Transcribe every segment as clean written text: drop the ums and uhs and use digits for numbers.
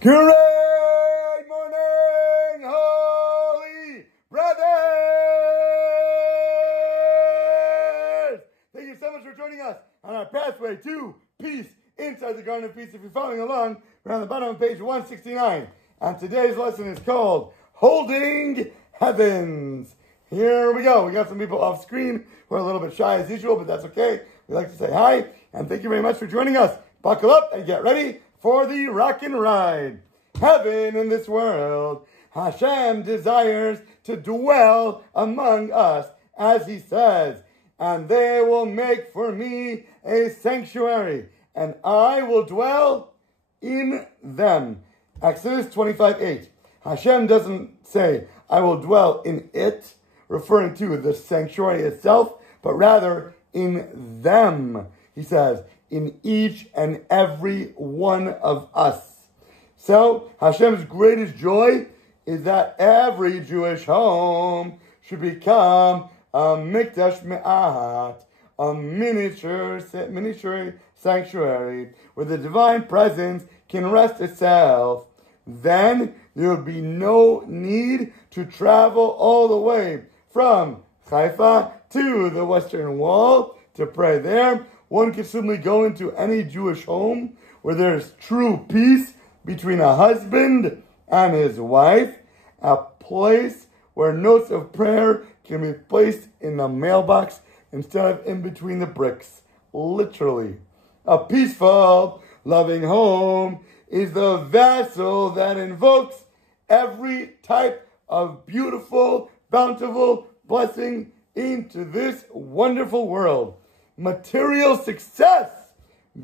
Great morning, holy brothers! Thank you so much for joining us on our pathway to peace inside the Garden of Peace. If you're following along, we're on the bottom of page 169. And today's lesson is called Holding Heavens. Here we go. We got some people off screen who are a little bit shy as usual, but that's okay. We like to say hi, and thank you very much for joining us. Buckle up and get ready for the rock and ride. Heaven in this world, Hashem desires to dwell among us, as he says, and they will make for me a sanctuary, and I will dwell in them. Exodus 25:8. Hashem doesn't say, I will dwell in it, referring to the sanctuary itself, but rather in them. He says, in each and every one of us. So, Hashem's greatest joy is that every Jewish home should become a mikdash me'at, a miniature sanctuary where the divine presence can rest itself. Then there will be no need to travel all the way from Haifa to the Western Wall to pray there. One can simply go into any Jewish home where there's true peace between a husband and his wife, a place where notes of prayer can be placed in the mailbox instead of in between the bricks. Literally. A peaceful, loving home is the vessel that invokes every type of beautiful, bountiful blessing into this wonderful world. Material success,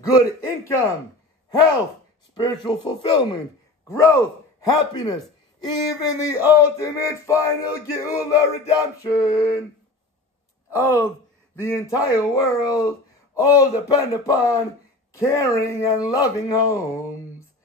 good income, health, spiritual fulfillment, growth, happiness, even the ultimate final Geula redemption of the entire world, all depend upon caring and loving homes.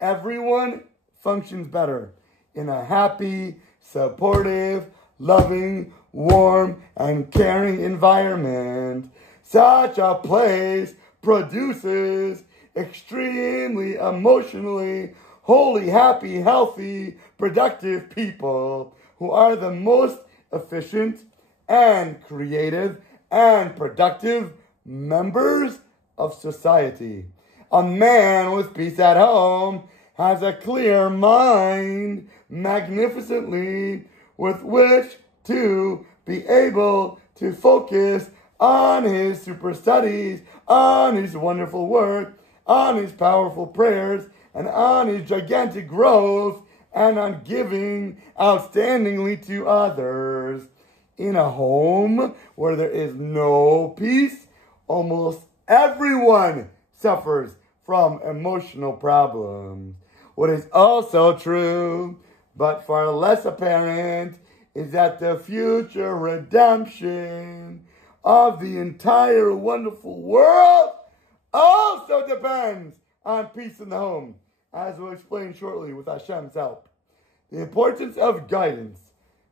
Everyone functions better in a happy, supportive, loving, warm, and caring environment. Such a place produces extremely emotionally holy, happy, healthy, productive people who are the most efficient and creative and productive members of society. A man with peace at home has a clear mind, magnificently, with which to be able to focus on his super studies, on his wonderful work, on his powerful prayers, and on his gigantic growth, and on giving outstandingly to others. In a home where there is no peace, almost everyone suffers from emotional problems. What is also true, but far less apparent, is that the future redemption of the entire wonderful world also depends on peace in the home, as we'll explain shortly with Hashem's help. The importance of guidance.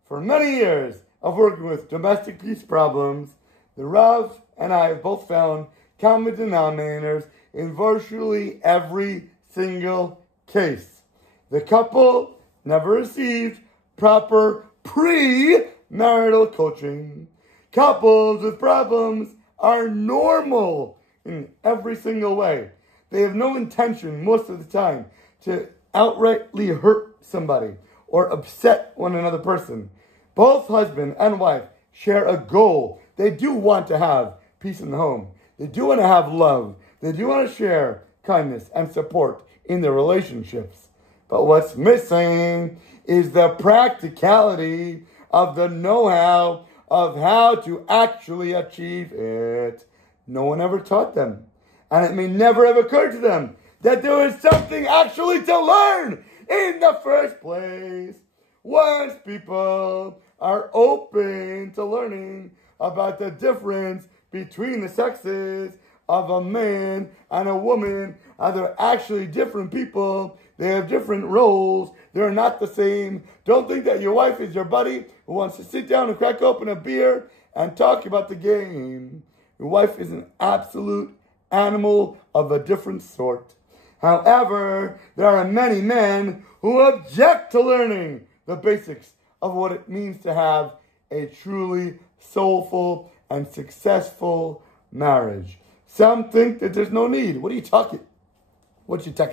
For many years of working with domestic peace problems, the Rav and I have both found common denominators in virtually every single case. The couple never received proper pre-marital coaching. Couples with problems are normal in every single way. They have no intention most of the time to outrightly hurt somebody or upset another person. Both husband and wife share a goal. They do want to have peace in the home. They do want to have love. They do want to share kindness and support in their relationships. But what's missing is the practicality of the know-how of how to actually achieve it. No one ever taught them. And it may never have occurred to them that there was something actually to learn in the first place. Once people are open to learning about the difference between the sexes of a man and a woman, they're actually different people. They have different roles. They're not the same. Don't think that your wife is your buddy who wants to sit down and crack open a beer and talk about the game. Your wife is an absolute animal of a different sort. However, there are many men who object to learning the basics of what it means to have a truly soulful and successful marriage. Some think that there's no need. What are you talking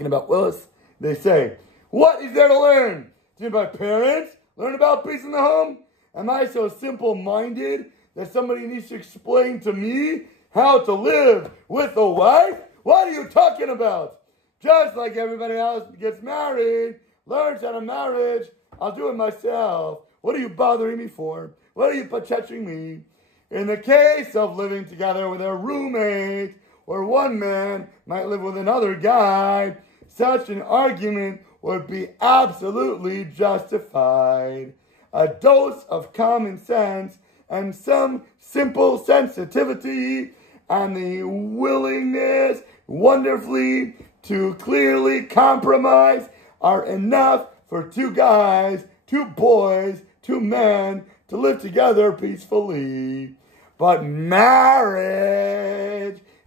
about, Willis? They say, what is there to learn? Did my parents learn about peace in the home? Am I so simple-minded that somebody needs to explain to me how to live with a wife? What are you talking about? Just like everybody else gets married, learns how to marriage, I'll do it myself. What are you bothering me for? What are you touching me? In the case of living together with a roommate, where one man might live with another guy, such an argument would be absolutely justified. A dose of common sense and some simple sensitivity and the willingness wonderfully to clearly compromise are enough for two guys, two boys, two men to live together peacefully. But marriage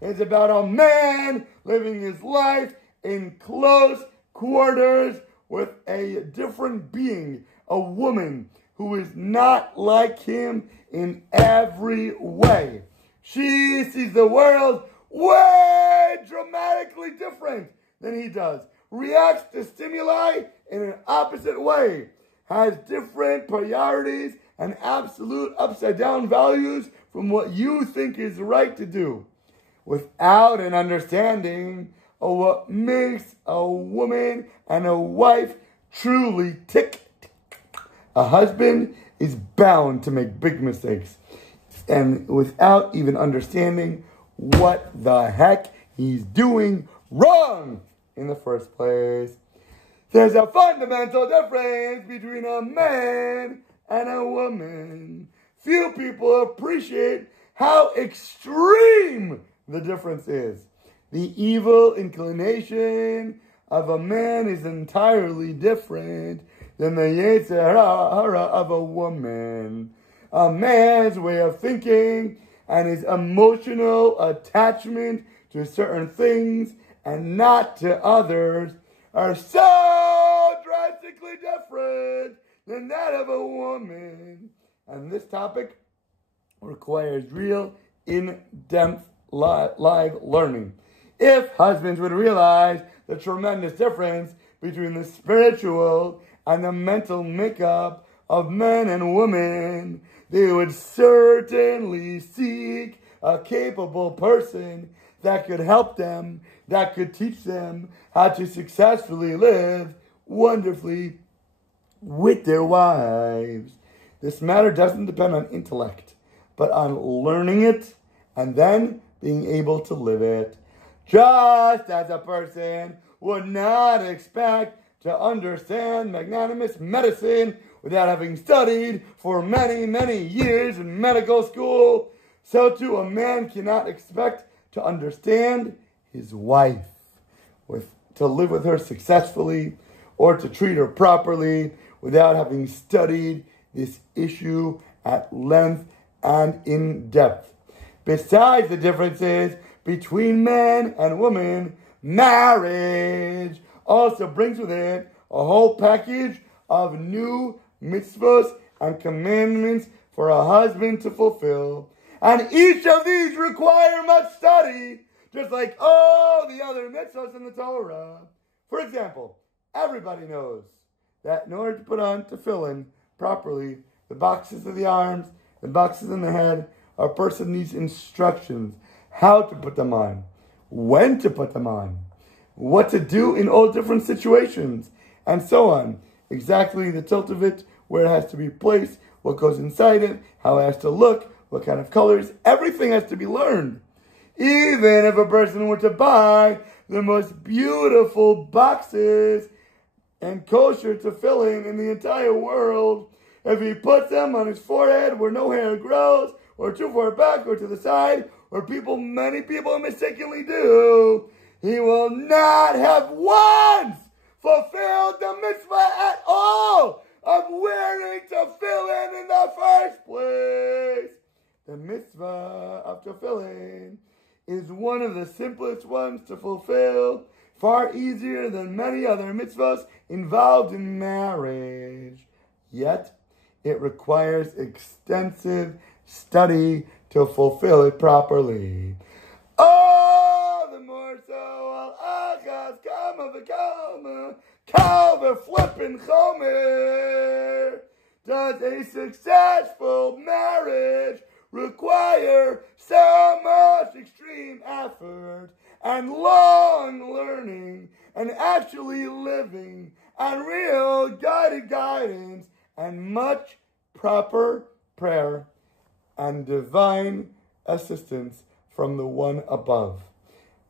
is about a man living his life in close quarters with a different being, a woman who is not like him in every way. She sees the world way dramatically different than he does, reacts to stimuli in an opposite way, has different priorities and absolute upside-down values from what you think is right to do. Without an understanding of what makes a woman and a wife truly tick, a husband is bound to make big mistakes. And without even understanding what the heck he's doing wrong in the first place. There's a fundamental difference between a man and a woman. Few people appreciate how extreme the difference is. The evil inclination of a man is entirely different than the Yetzer Hara of a woman. A man's way of thinking and his emotional attachment to certain things and not to others are so drastically different than that of a woman. And this topic requires real, in-depth, live learning. If husbands would realize the tremendous difference between the spiritual and the mental makeup of men and women, they would certainly seek a capable person that could help them, that could teach them how to successfully live wonderfully with their wives. This matter doesn't depend on intellect, but on learning it and then being able to live it. Just as a person would not expect to understand magnanimous medicine without having studied for many, many years in medical school, so too a man cannot expect to understand his wife, to live with her successfully, or to treat her properly without having studied this issue at length and in depth. Besides the differences between men and women, marriage also brings with it a whole package of new mitzvahs and commandments for a husband to fulfill. And each of these require much study, just like all the other mitzvahs in the Torah. For example, everybody knows that in order to put on tefillin properly, the boxes of the arms, the boxes in the head, a person needs instructions how to put them on, when to put them on, what to do in all different situations, and so on. Exactly the tilt of it, where it has to be placed, what goes inside it, how it has to look, what kind of colors, everything has to be learned. Even if a person were to buy the most beautiful boxes and kosher tefillin in the entire world, if he puts them on his forehead where no hair grows, or too far back, or to the side, or many people mistakenly do, he will not have once fulfilled the mitzvah at all of wearing tefillin in the first place. The mitzvah of tefillin is one of the simplest ones to fulfill, far easier than many other mitzvahs involved in marriage. Yet, it requires extensive study to fulfill it properly. Oh, the more so al achas kama v'kama kal v'flippin chomer. Does a successful marriage require so much extreme effort and long learning and actually living and real guided guidance and much proper prayer and divine assistance from the one above.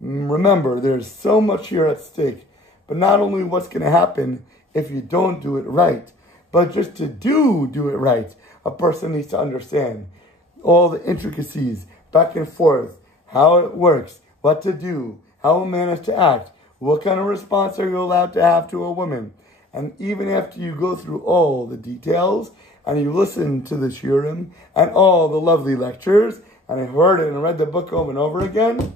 Remember, there's so much here at stake, but not only what's going to happen if you don't do it right, but just to do it right, a person needs to understand all the intricacies, back and forth, how it works, what to do, how a man has to act, what kind of response are you allowed to have to a woman. And even after you go through all the details, and you listen to the shiurim, and all the lovely lectures, and I heard it and read the book over and over again,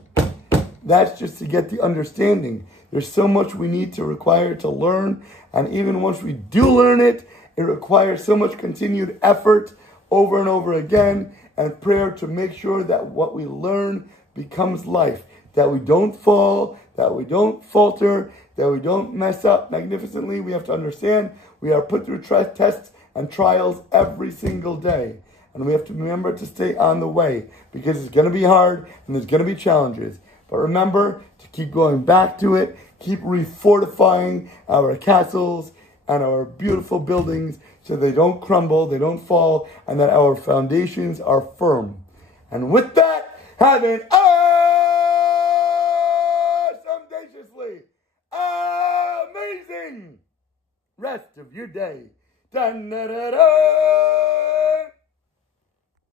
that's just to get the understanding. There's so much we need to require to learn, and even once we do learn it, it requires so much continued effort over and over again, and prayer to make sure that what we learn becomes life, that we don't fall, that we don't falter, that we don't mess up magnificently. We have to understand we are put through tests and trials every single day. And we have to remember to stay on the way, because it's going to be hard and there's going to be challenges. But remember to keep going back to it, keep refortifying our castles and our beautiful buildings so they don't crumble, they don't fall, and that our foundations are firm. And with that, have an audaciously amazing rest of your day. Da-da-da-da.